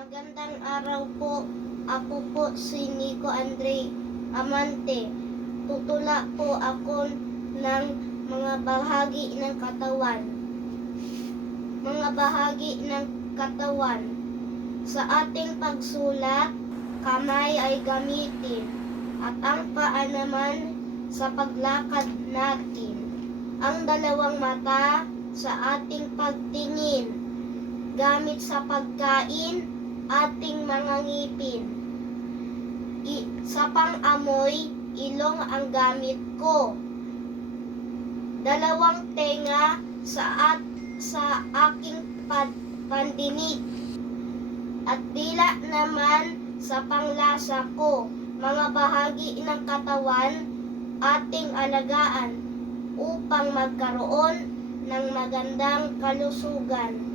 Magandang araw po. Ako po si Nico Andre Amante. Tutula po ako ng mga bahagi ng katawan. Mga bahagi ng katawan. Sa ating pagsulat, kamay ay gamitin at ang paa naman sa paglakad natin. Ang dalawang mata sa ating pagtingin, gamit sa pagkain, ating mga ngipin. Sa pang-amoy, ilong ang gamit ko. Dalawang tenga sa aking pandinig. At dila naman sa panglasa ko. Mga bahagi ng katawan ating alagaan upang magkaroon ng magandang kalusugan.